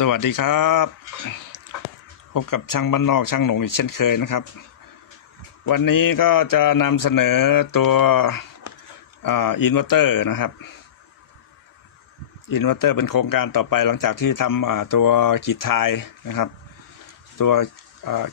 สวัสดีครับ พบกับช่างบ้านนอกช่างหนงอีกเช่นเคยนะครับ วันนี้ก็จะนำเสนอตัวอินเวอร์เตอร์นะครับอินเวอร์เตอร์เป็นโครงการต่อไปหลังจากที่ทำตัวกีดทายนะครับ ตัว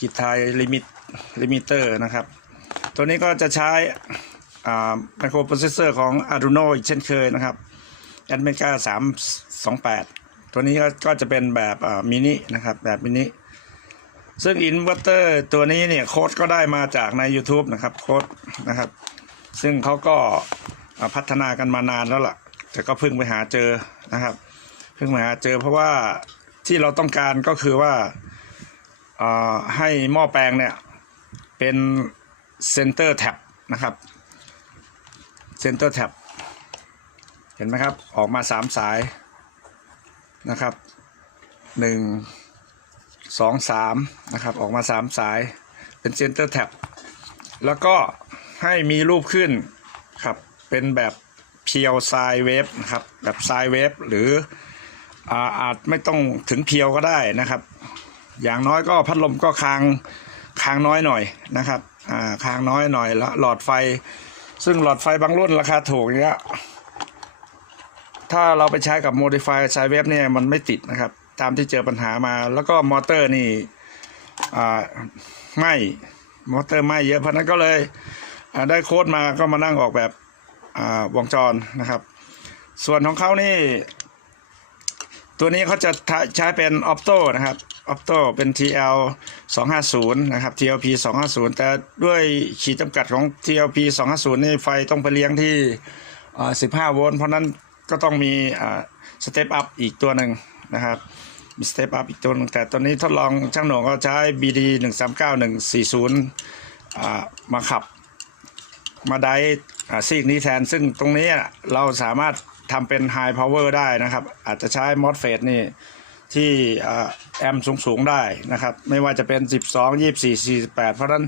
กีดทายลิมิตลิมิเตอร์นะครับ ตัวนี้ก็จะใช้ไมโครโปรเซสเซอร์ของ Arduino อีกเช่นเคยนะครับ a d m e g a 328 ตัวนี้ก็ก็จะเป็นแบบมินินะครับแบบมินิซึ่งอินเวอร์เตอร์ตัวนี้เนี่ยโค้ดก็ได้มาจากใน YouTube นะครับโค้ดนะครับ ซึ่งเขาก็พัฒนากันมานานแล้วล่ะ แต่ก็เพิ่งไปหาเจอนะครับ เพิ่งไปหาเจอเพราะว่าที่เราต้องการก็คือว่าอ่าให้หม้อแปลงเนี่ย เป็นเซนเตอร์แท็บนะครับเซนเตอร์แท็บเห็นไหมครับ ออกมาสามสาย นะครับหนึ่งสองสามนะครับ ออกมาสามสายเป็นเซนเตอร์แท็บแล้วก็ให้มีรูปขึ้นครับเป็นแบบเพียวไซเวฟนะครับแบบไซเวฟหรืออาอาจไม่ต้องถึงเพียวก็ได้นะครับ อย่างน้อยก็พัดลมก็ค้างค้างน้อยหน่อยนะครับอ่าค้างน้อยหน่อยแล้วหลอดไฟ ซึ่งหลอดไฟบางรุ่นราคาถูกเงี้ย ถ้าเราไปใช้กับ Modify สายเวฟเนี่ยมันไม่ติดนะครับ ตามที่เจอปัญหามา แล้วก็มอเตอร์นี่ไหม่มอเตอร์ไหม่เยอะเพราะนั้นก็เลยได้โค้ดมาก็มานั่งออกแบบวงจรนะครับ ส่วนของเขานี่ ตัวนี้เขาจะใช้เป็น Opto นะครับ Opto เป็น TL 250 นะครับ TLP 250 แต่ด้วยขีดจำกัดของ TLP 250 นี่ไฟต้องไปเลี้ยงที่ 15 โวลต์เพราะนั้น ก็ต้องมีสเตปอัพอีกตัวหนึ่งนะครับมีสเตปอัพอีกตัวหนึงแต่ตอนนี้ทดลองช่างหน่วงก็ใช้ BD 139140อ่ามาขับ มาได้ซีกนี้แทน ซึ่งตรงนี้เราสามารถทำเป็น High Power ได้นะครับ อาจจะใช้ MOSFET นี่ที่แอมป์สูงๆได้นะครับ ไม่ว่าจะเป็น 12 24 48 เพราะฉะนั้น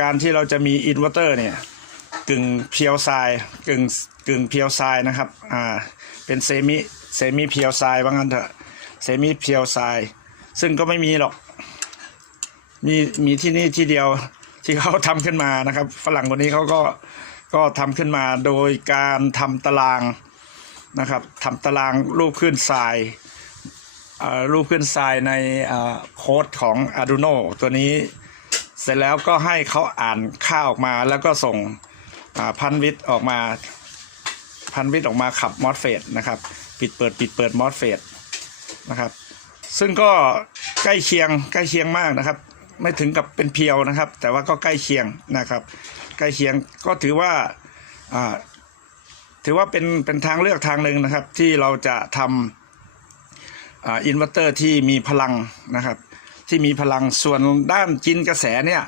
การที่เราจะมีอินเวอร์เตอร์เนี่ย กึ่งเพียวไซกึ่ง กึ่งเพียวไซนะครับ อ่า เป็นเซมิ เซมิเพียวไซว่างั้นเถอะ เซมิเพียวไซซึ่งก็ไม่มีหรอก มี มีที่นี่ที่เดียวที่เขาทำขึ้นมานะครับ ฝรั่งคนนี้เขาก็ ก็ทำขึ้นมาโดยการทำตารางนะครับทำตารางรูปขึ้นทราย รูปขึ้นทรายในโค้ดของ Arduino ตัวนี้ เสร็จแล้วก็ให้เขาอ่านค่าออกมาแล้วก็ส่งพันวิทย์ออกมา พันวิทย์ออกมาขับมอสเฟตนะครับ ปิดเปิดปิดเปิดมอสเฟตนะครับ ซึ่งก็ใกล้เคียงใกล้เคียงมากนะครับ ไม่ถึงกับเป็นเพียวนะครับ แต่ว่าก็ใกล้เคียงนะครับ ใกล้เคียงก็ถือว่าถือว่าเป็นเป็นทางเลือกทางหนึ่งนะครับ ที่เราจะทำอินเวอร์เตอร์ที่มีพลังนะครับ ที่มีพลังส่วนด้านกินกระแสเนี่ย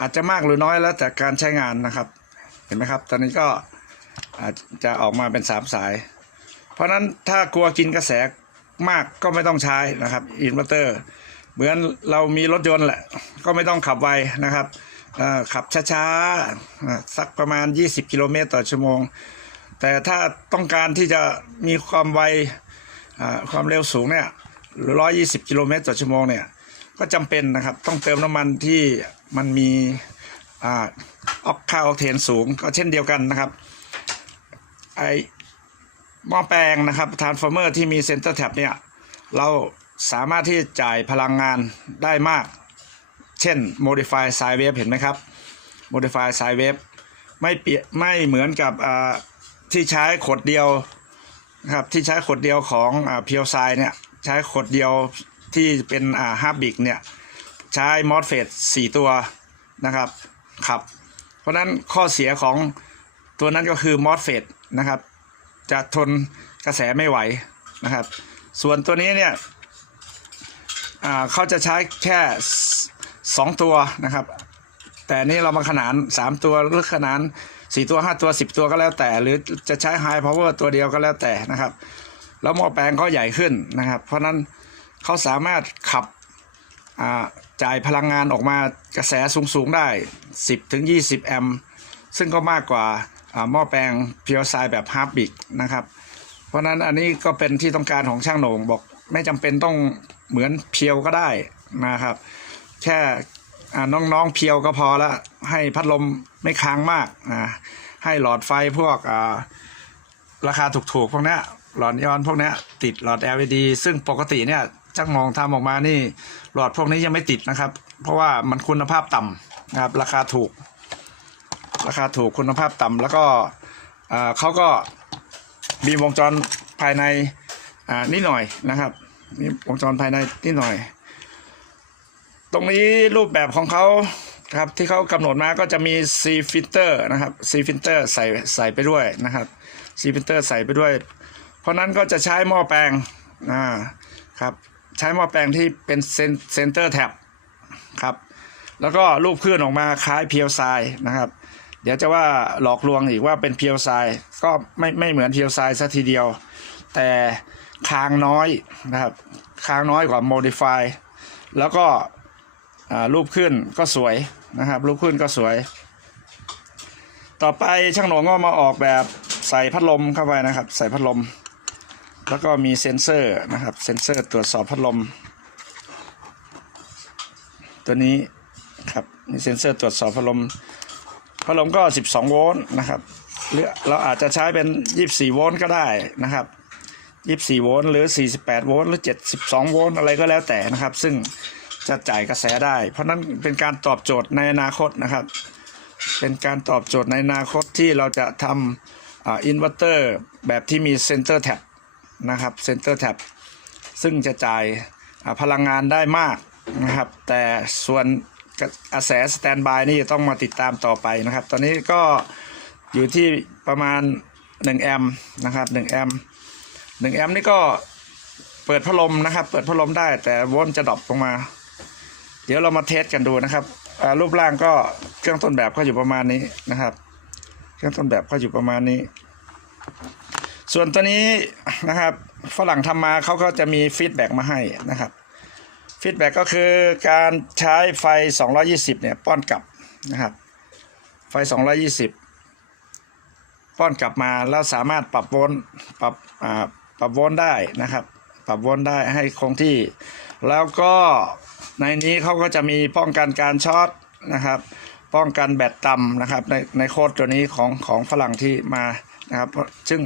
อาจจะมากหรือน้อยแล้วแต่การใช้งานนะครับ เห็นไหมครับ ตอนนี้ก็ จจะออกมาเป็นสามสาย เพราะนั้นถ้ากลัวกินกระแสมากก็ไม่ต้องใช้นะครับอินเวอร์เตอร์เหมือนเรามีรถยนต์แหละ ก็ไม่ต้องขับไวนะครับขับช้าๆ สักประมาณ 20 กิโลเมตรต่อชั่วโมง แต่ถ้าต้องการที่จะมีความไวความเร็วสูงเนี่ยร้อยยี่สิบกิโลเมตรต่อชั่วโมงเนี่ยก็จำเป็นนะครับต้องเติมน้ำมันที่มันมีอออกค่าออกเทนสูงก็เช่นเดียวกันนะครับ ไอหม้อแปลงนะครับทรานส์ฟอร์เมอร์ที่มีเซนเตอร์แท็บเนี่ยเราสามารถที่จะจ่ายพลังงานได้มาก เช่น modify sine wave เห็นไหมครับ modify sine wave ไม่เปียไม่เหมือนกับที่ใช้ขดเดียวนะครับที่ใช้ขดเดียวของเพียวไซเนี่ยใช้ขดเดียวที่เป็นฮาร์บิกเนี่ยใช้มอสเฟตสี่ตัวนะครับขับ เพราะฉะนั้นข้อเสียของตัวนั้นก็คือมอสเฟต นะครับ จะทนกระแสไม่ไหวนะครับ ส่วนตัวนี้เนี่ยเขาจะใช้แค่สองตัวนะครับ แต่นี่เรามาขนานสามตัวหรือขนานสี่ตัวห้าตัวสิบตัวก็แล้วแต่ หรือจะใช้ไฮพาวเวอร์ตัวเดียวก็แล้วแต่นะครับ แล้วหม้อแปลงก็ใหญ่ขึ้นนะครับ เพราะนั้นเขาสามารถขับจ่ายพลังงานออกมากระแสสูงๆได้ 10ถึง20 แอมป์ซึ่งก็มากกว่า หม้อแปลงเพียวไซแบบฮาร์บิกนะครับ เพราะนั้นอันนี้ก็เป็นที่ต้องการของช่างโหน่งบอกไม่จำเป็นต้องเหมือนเพียวก็ได้นะครับ แค่อ่าน้องๆเพียวก็พอละให้พัดลมไม่ค้างมากอ่าให้หลอดไฟพวกอ่าราคาถูกๆพวกนี้หลอดนีออนพวกนี้ติดหลอด LED ซึ่งปกติเนี่ยช่างมองทำออกมานี่หลอดพวกนี้ยังไม่ติดนะครับ เพราะว่ามันคุณภาพต่ำนะครับราคาถูก ราคาถูกคุณภาพต่ำแล้วก็เขาก็มีวงจรภายในนิดหน่อยนะครับมีวงจรภายในนิดหน่อย ตรงนี้รูปแบบของเขาครับที่เขากำหนดมาก็จะมี C filter นะครับ C filter ใส่ใส่ไปด้วยนะครับ C filter ใส่ไปด้วย เพราะนั้นก็จะใช้หม้อแปลงอ่าครับใช้หม้อแปลงที่เป็นเซนเตอร์แท็บครับแล้วก็รูปเคลื่อนออกมาคล้ายเพียวทรายนะครับ เดี๋ยวจะว่าหลอกลวงอีกว่าเป็นเพียวทรายก็ไม่ไม่เหมือนเพียวทรายซะทีเดียว แต่คางน้อยนะครับคางน้อยกว่า modify แล้วก็รูปขึ้นก็สวยนะครับ รูปขึ้นก็สวย ต่อไปช่างหนงก็มาออกแบบใส่พัดลมเข้าไปนะครับ ใส่พัดลม แล้วก็มีเซ็นเซอร์นะครับ เซ็นเซอร์ตรวจสอบพัดลม ตัวนี้ครับมีเซ็นเซอร์ตรวจสอบพัดลม พัดลมก็ 12 โวลต์นะครับหรือเราอาจจะใช้เป็น 24 โวลต์ก็ได้นะครับ 24 โวลต์หรือ 48 โวลต์หรือ 72 โวลต์อะไรก็แล้วแต่นะครับ ซึ่งจะจ่ายกระแสได้ เพราะนั้นเป็นการตอบโจทย์ในอนาคตนะครับ เป็นการตอบโจทย์ในอนาคตที่เราจะทำอินเวอร์เตอร์แบบที่มีเซนเตอร์แท็บนะครับเซนเตอร์แท็บซึ่งจะจ่ายพลังงานได้มากนะครับ แต่ส่วน กระแสสแตนบายนี่ต้องมาติดตามต่อไปนะครับ ตอนนี้ก็อยู่ที่ประมาณ1แอมป์นะครับ1แอมป์1แอมป์นี่ก็เปิดพัดลมนะครับ เปิดพัดลมได้แต่โวลต์จะดรอปลงมา เดี๋ยวเรามาเทสกันดูนะครับรูปร่างก็เครื่องต้นแบบก็อยู่ประมาณนี้นะครับ เครื่องต้นแบบก็อยู่ประมาณนี้ ส่วนตัวนี้นะครับฝรั่งทำมาเขาก็จะมีฟีดแบ็กมาให้นะครับ ฟีดแบ็กก็คือการใช้ไฟ 220 เนี่ย ป้อนกลับนะครับ ไฟ 220 ป้อนกลับมาแล้วสามารถปรับโวลต์ปรับอ่าปรับโวลต์ได้นะครับ ปรับโวลต์ได้ให้คงที่ แล้วก็ในนี้เขาก็จะมีป้องกันการช็อตนะครับ ป้องกันแบตต่ำนะครับ ในในโค้ดตัวนี้ของของฝรั่งที่มานะครับ ซึ่ง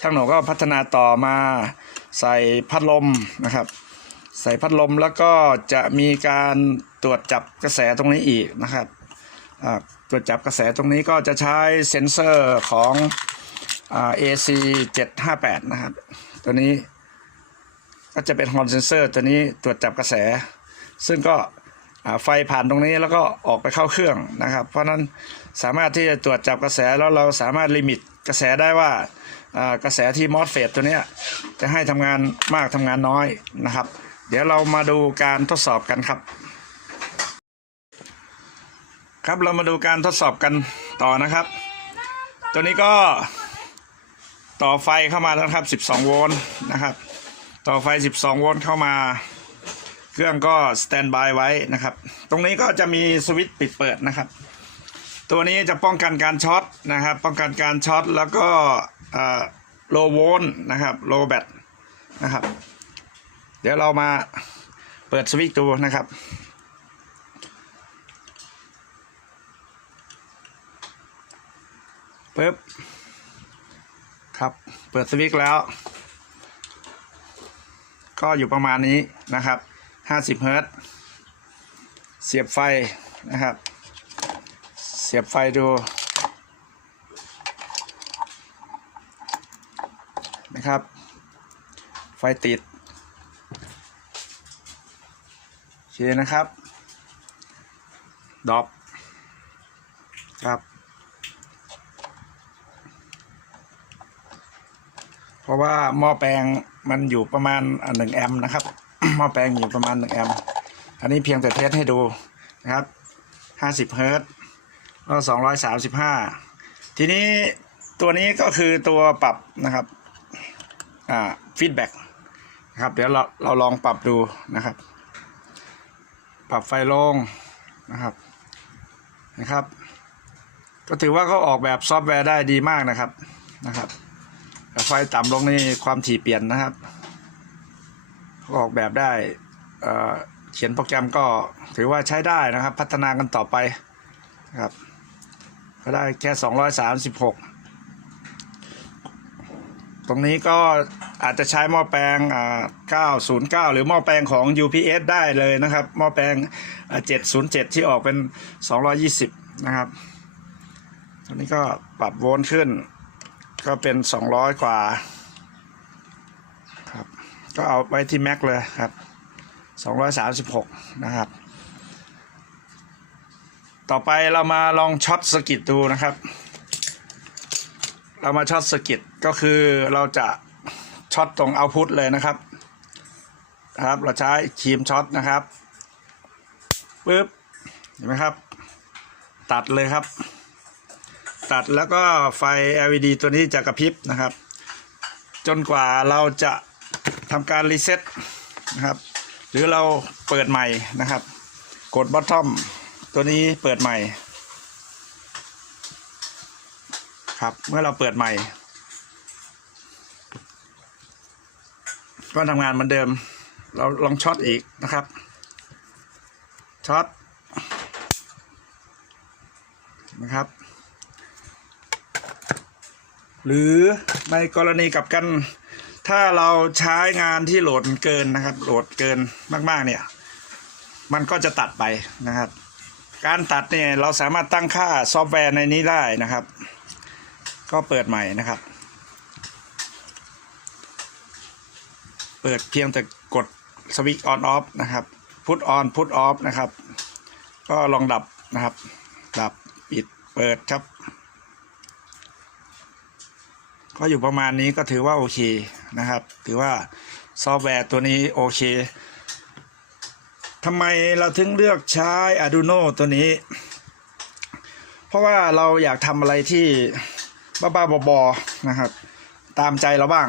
ช่างหนูก็พัฒนาต่อมาใส่พัดลมนะครับ ใส่พัดลมแล้วก็จะมีการตรวจจับกระแสตรงนี้อีกนะครับตรวจจับกระแสตรงนี้ก็จะใช้เซ็นเซอร์ของอ AC 758 นะครับ ตัวนี้ก็จะเป็นฮอร์นเซนเซอร์ตัวนี้ตรวจจับกระแส ซึ่งก็ไฟผ่านตรงนี้แล้วก็ออกไปเข้าเครื่องนะครับ เพราะนั้นสามารถที่จะตรวจจับกระแสแล้วเราสามารถลิมิตกระแสได้ว่ากระแสที่มอสเฟตตัวนี้จะให้ทำงานมากทำงานน้อยนะครับ เดี๋ยวเรามาดูการทดสอบกันครับ ครับเรามาดูการทดสอบกันต่อนะครับ ตัวนี้ก็ต่อไฟเข้ามาแล้วครับ 12 โวลต์นะครับ ต่อไฟ 12 โวลต์เข้ามา เครื่องก็สแตนบายไว้นะครับ ตรงนี้ก็จะมีสวิตช์ปิดเปิดนะครับ ตัวนี้จะป้องกันการช็อตนะครับ ป้องกันการช็อตแล้วก็โลโวลต์นะครับ โลแบตนะครับ เดี๋ยวเรามาเปิดสวิตช์ดูนะครับ ปึ๊บ ครับ เปิดสวิตช์แล้ว ก็อยู่ประมาณนี้นะครับ 50 เฮิรตเสียบไฟนะครับ เสียบไฟดูนะครับ ไฟติด โอเค นะครับดรอปครับ เพราะว่าหม้อแปลงมันอยู่ประมาณหนึ่งแอมป์นะครับ หม้อแปลงอยู่ประมาณหนึ่งแอมป์อันนี้เพียงแต่เทสให้ดูนะครับห้าสิบเฮิร์ตซ์ก็สองร้อยสามสิบห้าทีนี้ตัวนี้ก็คือตัวปรับนะครับอ่าฟีดแบ็กนะครับ เดี๋ยวเราเราลองปรับดูนะครับ ปรับไฟลงนะครับนะครับ ก็ถือว่าเขาออกแบบซอฟต์แวร์ได้ดีมากนะครับนะครับไฟต่ำลงนี่ความถี่เปลี่ยนนะครับพออกแบบได้เอ่อเขียนโปรแกรมก็ถือว่าใช้ได้นะครับ พัฒนากันต่อไปนะครับ ก็ได้แค่ 236 ตรงนี้ก็อาจจะใช้หม้อแปลง 909 หรือหม้อแปลงของ UPS ได้เลยนะครับ หม้อแปลง 707 ที่ออกเป็น 220 นะครับตอนนี้ก็ปรับโวลต์ขึ้น ก็เป็น 200 กว่าครับก็เอาไว้ที่แม็กเลยครับ 236 นะครับ ต่อไปเรามาลองช็อตสกิตดูนะครับ เรามาช็อตสกิตก็คือเราจะช็อตตรงเอาพุทเลยนะครับนะครับ เราใช้ครีมช็อตนะครับปึ๊บเห็นไหมครับ ตัดเลยครับ ตัดแล้วก็ไฟ LED ตัวนี้จะกระพริบนะครับ จนกว่าเราจะทำการรีเซ็ตนะครับ หรือเราเปิดใหม่นะครับ กด bottom ตัวนี้เปิดใหม่ ครับ เมื่อเราเปิดใหม่ ก็ทำงานเหมือนเดิม เราลองช็อตอีกนะครับ ช็อตนะครับ หรือในกรณีกับกัน ถ้าเราใช้งานที่โหลดเกินนะครับ โหลดเกินมากๆเนี่ย มันก็จะตัดไปนะครับการตัดเนี่ยเราสามารถตั้งค่าซอฟต์แวร์ในนี้ได้นะครับ ก็เปิดใหม่นะครับ เปิดเพียงแต่กดสวิตช์ออนออฟนะครับพุทออนพุทออฟนะครับ ก็ลองดับนะครับ ดับปิดเปิดครับ ก็อยู่ประมาณนี้ก็ถือว่าโอเคนะครับ ถือว่าซอฟต์แวร์ตัวนี้โอเคทำไมเราถึงเลือกใช้ Arduino ตัวนี้ เพราะว่าเราอยากทำอะไรที่ บ้าๆบอๆนะครับ ตามใจเราบ้าง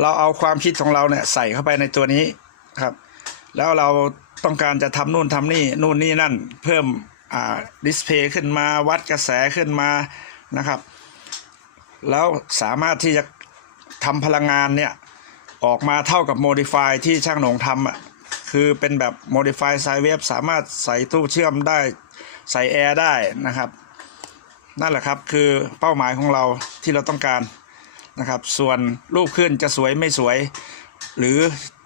เราเอาความคิดของเราเนี่ยใส่เข้าไปในตัวนี้ครับ แล้วเราต้องการจะทำนู่นทำนี่นู่นนี่นั่น เพิ่มอ่าดิสเพย์ขึ้นมาวัดกระแสขึ้นมานะครับ แล้วสามารถที่จะทำพลังงานเนี่ยออกมาเท่ากับ Modify ที่ช่างหนงทำอะคือเป็นแบบ Modify สายเวฟสามารถใส่ตู้เชื่อมได้ใส่แอร์ได้นะครับ นั่นแหละครับคือเป้าหมายของเราที่เราต้องการนะครับ ส่วนรูปขึ้นจะสวยไม่สวย หรือ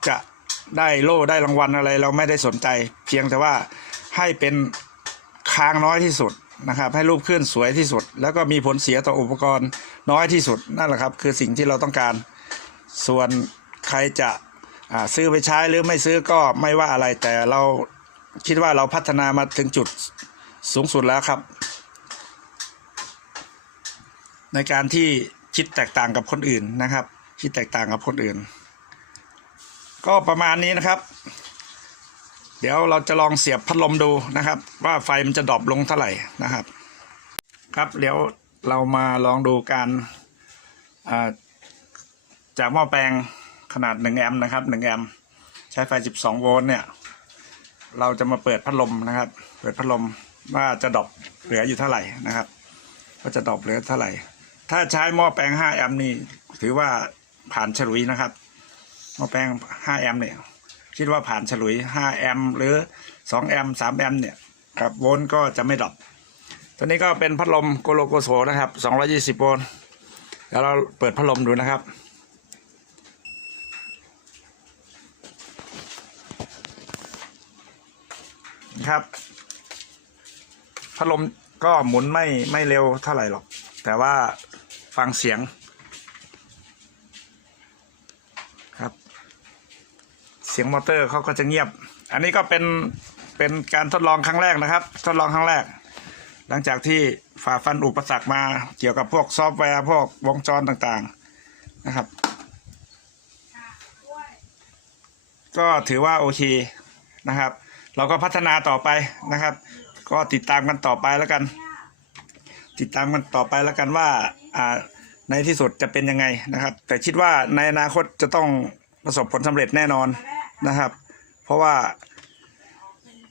จะได้โล่ได้รางวัลอะไร เราไม่ได้สนใจ เพียงแต่ว่าให้เป็นค้างน้อยที่สุดนะครับ ให้รูปขึ้นสวยที่สุด แล้วก็มีผลเสียต่ออุปกรณ์น้อยที่สุดนั่นแหละครับ คือสิ่งที่เราต้องการ ส่วนใครจะซื้อไปใช้หรือไม่ซื้อก็ไม่ว่าอะไรแต่เราคิดว่าเราพัฒนามาถึงจุดสูงสุดแล้วครับ ในการที่คิดแตกต่างกับคนอื่นนะครับ คิดแตกต่างกับคนอื่น ก็ประมาณนี้นะครับ เดี๋ยวเราจะลองเสียบพัดลมดูนะครับ ว่าไฟมันจะดรอปลงเท่าไหร่นะครับ ครับเดี๋ยวเรามาลองดูการาจากหม้อแปลงขนาด 1 แอมป์นะครับ1แอมป์ใช้ไฟ 12 โวลต์เนี่ยเราจะมาเปิดพัดลมนะครับ เปิดพัดลมว่าจะดรอปเหลืออยู่เท่าไหร่นะครับว่าจะดรอปเหลือเท่าไหร่ ถ้าใช้หม้อแปลง5แอมป์นี่ ถือว่าผ่านฉลุยนะครับหม้อแปลง5แอมป์เนี่ยคิดว่าผ่านฉลุย5แอมป์หรือ2แอมป์3แอมป์เนี่ยครับโวลต์ก็จะไม่ดรอปตัวนี้ก็เป็นพัดลมโกโลโกโซนะครับ 220 โวลต์เดี๋ยวเราเปิดพัดลมดูนะครับครับพัดลมก็หมุนไม่ไม่เร็วเท่าไหร่หรอก แต่ว่า ฟังเสียง ครับ เสียงมอเตอร์เขาก็จะเงียบ อันนี้ก็เป็นเป็นการทดลองครั้งแรกนะครับ ทดลองครั้งแรก หลังจากที่ฝ่าฟันอุปสรรคมาเกี่ยวกับพวกซอฟต์แวร์พวกวงจรต่างๆนะครับ ก็ถือว่าโอเคนะครับ เราก็พัฒนาต่อไปนะครับ ก็ติดตามกันต่อไปแล้วกัน ติดตามกันต่อไปแล้วกันว่าอ่าในที่สุดจะเป็นยังไงนะครับ แต่คิดว่าในอนาคตจะต้องประสบผลสำเร็จแน่นอนนะครับ เพราะว่า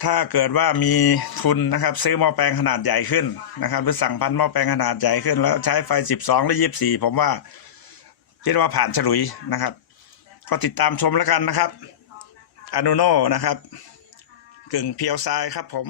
ถ้าเกิดว่ามีทุนนะครับ ซื้อหม้อแปลงขนาดใหญ่ขึ้นนะครับหรือสั่งพันหม้อแปลงขนาดใหญ่ขึ้น แล้วใช้ไฟ 12 หรือ 24 ผมว่าคิดว่าผ่านฉลุยนะครับ ก็ติดตามชมแล้วกันนะครับอ n นโนนะครับ กึ่งเพียวซด์ครับผม